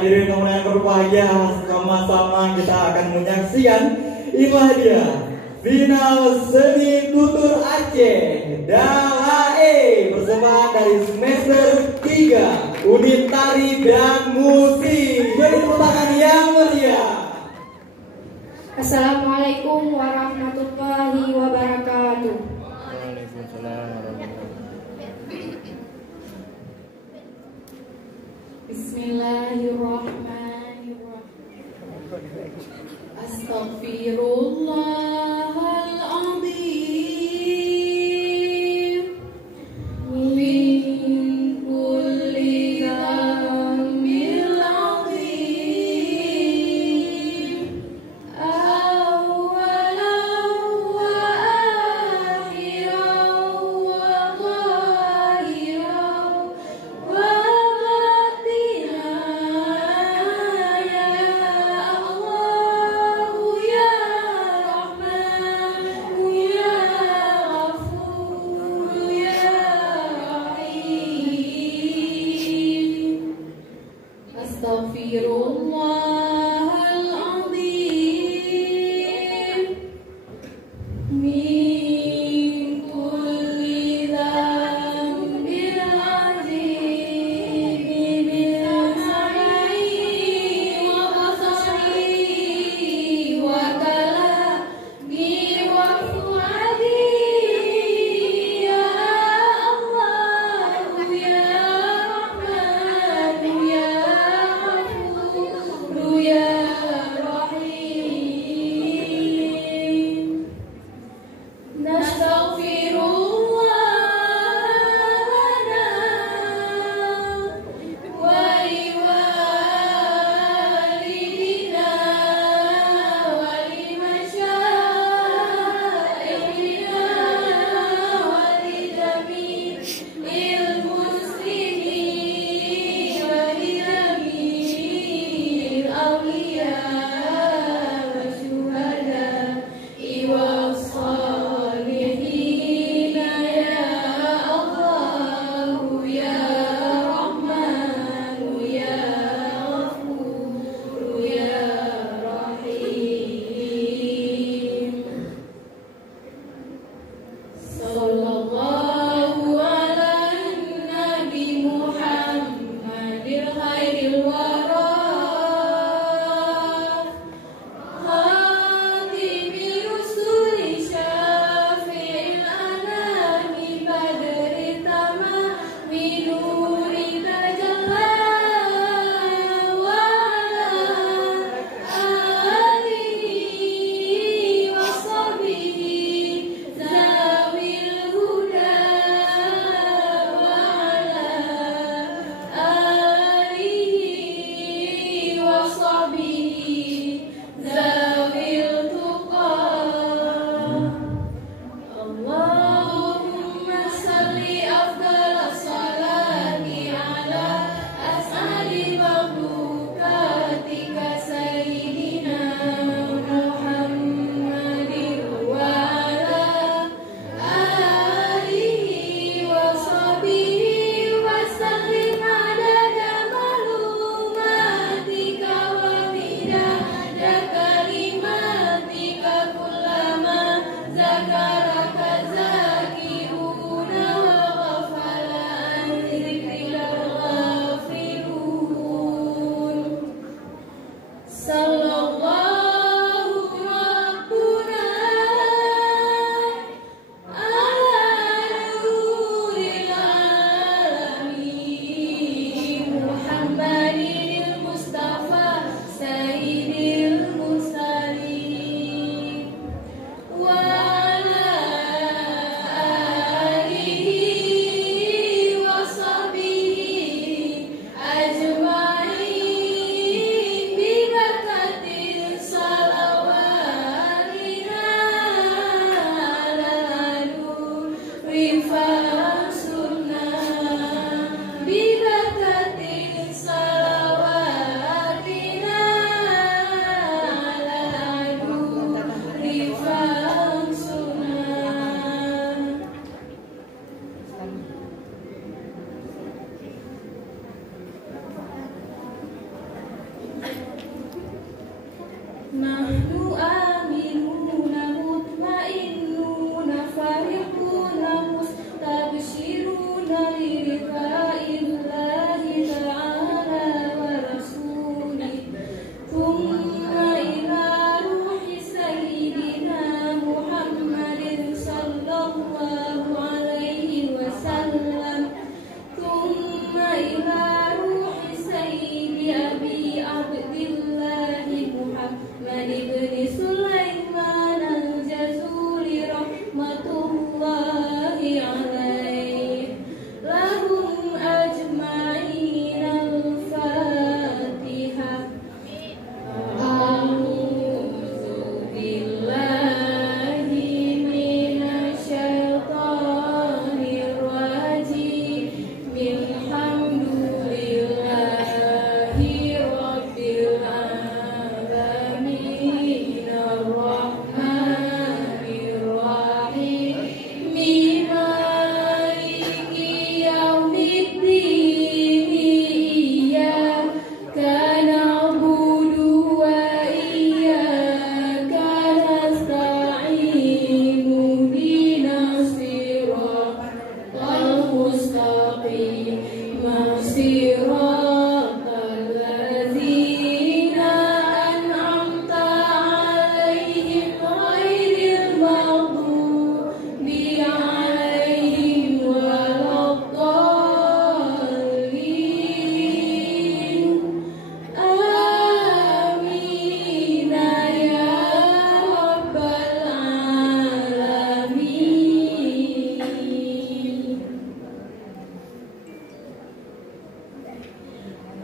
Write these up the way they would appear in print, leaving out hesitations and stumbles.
hadirin yang berbahagia, sama-sama kita akan menyaksikan Ibadah final seni tutur Aceh DAE persembahan dari semester 3 unit tari dan musik. Beri tepuk tangan yang meriah. Assalamualaikum warahmatullahi wabarakatuh. Waalaikumsalam warahmatullahi Bismillahirrahmanirrahim. Astaghfirullahaladzim min kulli dzambin adzim awwalan wa akhiran wa zahiran wa batinan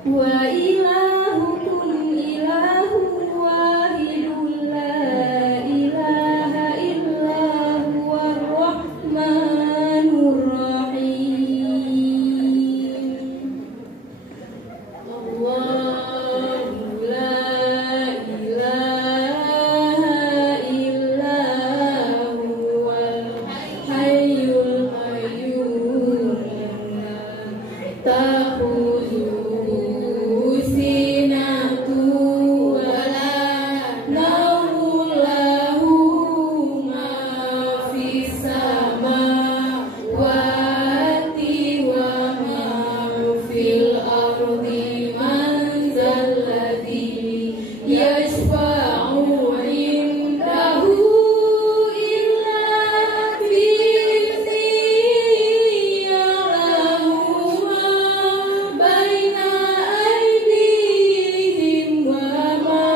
wa ilahukum ilahun wahidun la ilaha illa huwar rahmanur rahim. Allahu la ilaha illa huwal hayyul qayyum la ta'khudhuhu sinatun wa la nawmun lahu ma fis samawati wa ma fil ardi man zalladhi yashfa'u 'indahu illa bi'idznihi ya'lamu ma baina aydihim wa ma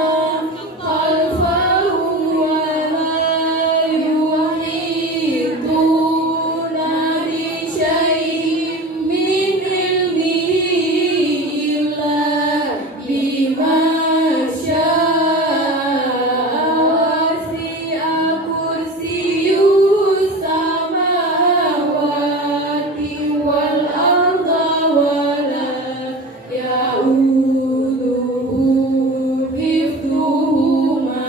khalfahum wa la yuhituna bi syai'in min ilmihi illa bima syaa wasi'a kursiyyuhus samawati wal arda wa la ya'uduhu hifdhuhuma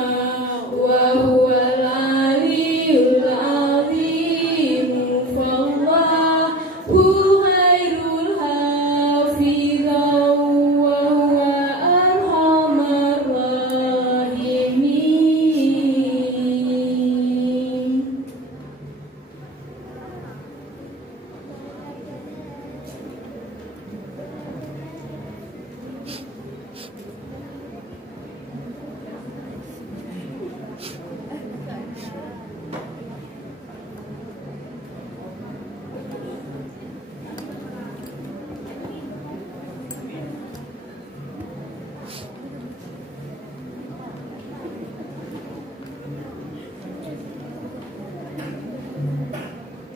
wa huwal 'aliyyul 'azim. Fallahu khairul hafizan wa huwa arhamar rahimin.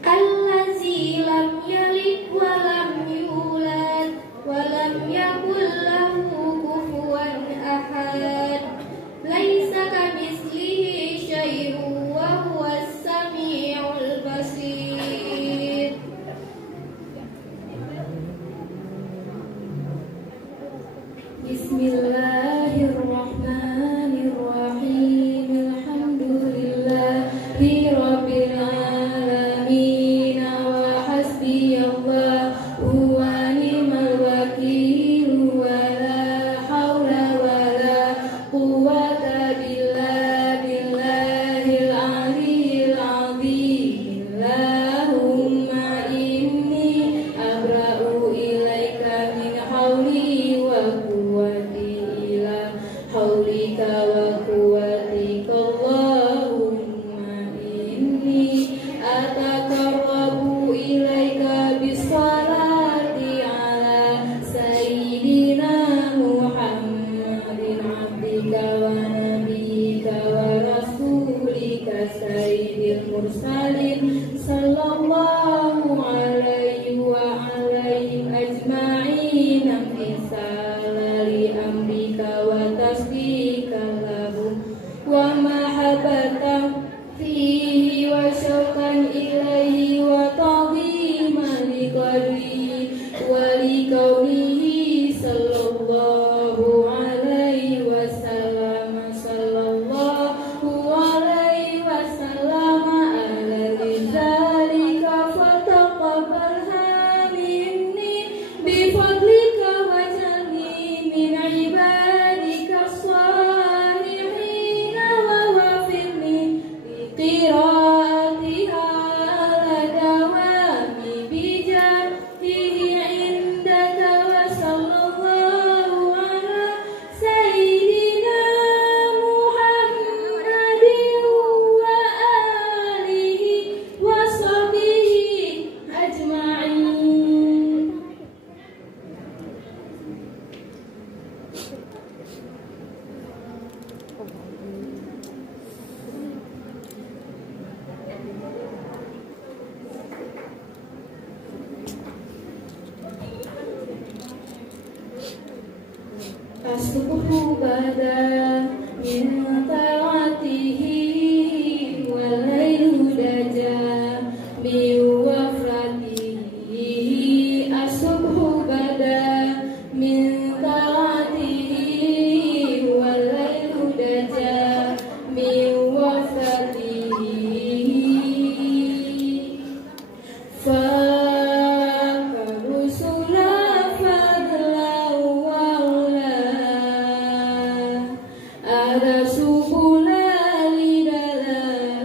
Allazi lam yalid wa lam yulad wa lam yakul lahu kufuwan ahad. Laisa kamitslihi syai'un wa huwas samiul basir. Bismillahirrahmanirrahim. Alhamdulillahi rabbil alamin wa hasbiyallahu wa ni'mal wakil wa la haula wa la quwwata billahil aliyyil azim. Allahumma inni abra'u ilaika min hauli wa quwwati ila haulika wa quwwatika. Allahumma inni ataqarrabu ilaika bisalati ala sayyidina Muhammadin abdika wa nabiyyika wa rasulika sayyidil mursalin sallallahu alaihi wa alaihim ajma'in. Amsalali amrika wa tasdiqan lahu wa mahabbatan fihi wa syauqan ilaihi wa ta'ziman liqadrihi wa liqaulihi sallallahu alaihi wasallam. Sallallahu alaihi wasallam ala dzalika fataqabbalha minni bifadlika waj'alni min ibadika shalihin wa wafiqni liqiraatiha ala dawami bijadihi indaka wa الصبح بدا من طلعته والليل دجى من وفرته الصبح بدا من طلعته والليل دجى من وفرته فالرسل فضلا وعلا ada subula lidalatihi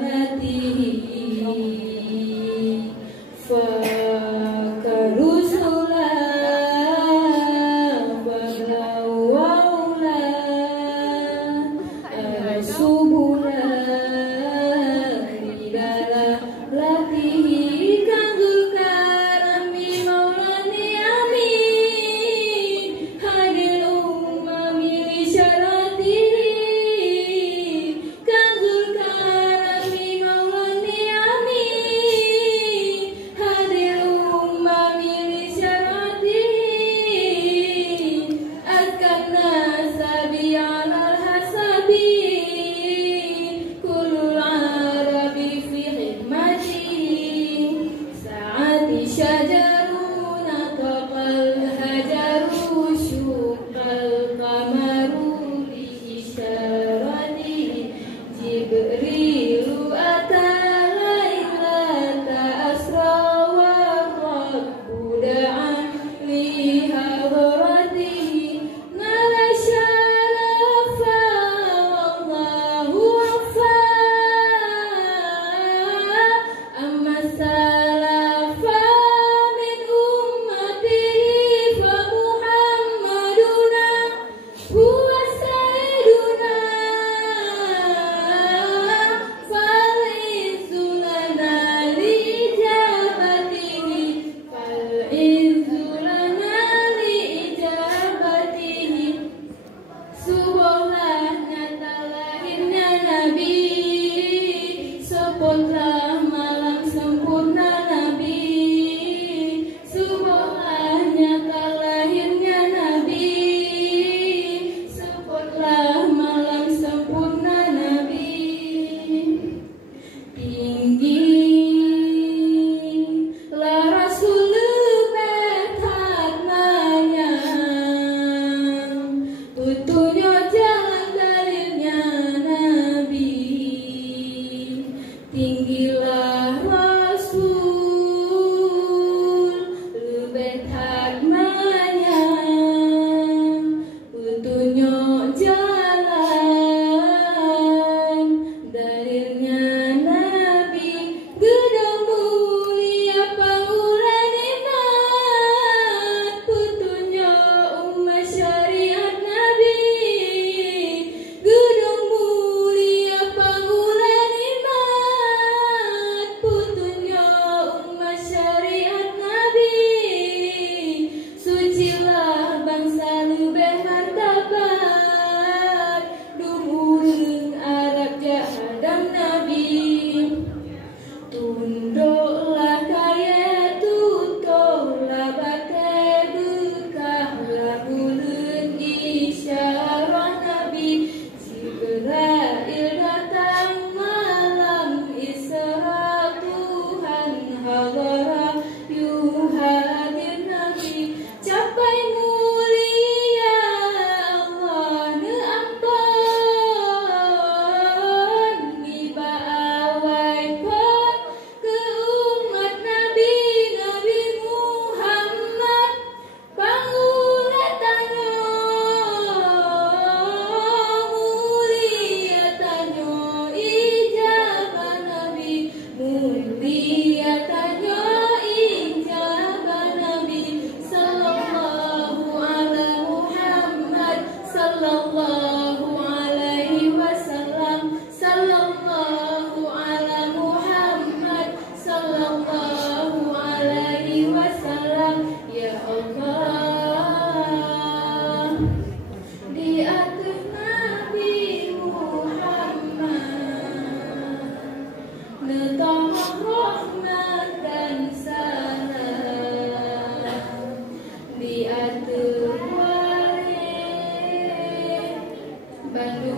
fakarusula fadla wa'ula ada subula lidalatihi kanzul karami maulani amin hadir umami li syaratihi kanzul karami maulani amin hadir umami li syaratihi akan nasabi alal hasabi kulul arabi fi khidmati saati syajaruna taqal hajaru syuqal qamaru li isyaratihi jibrilu atalailata asra wa rabbu da'an li hadratihi nala syarafa wallahu wafa amma salafa min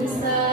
bisa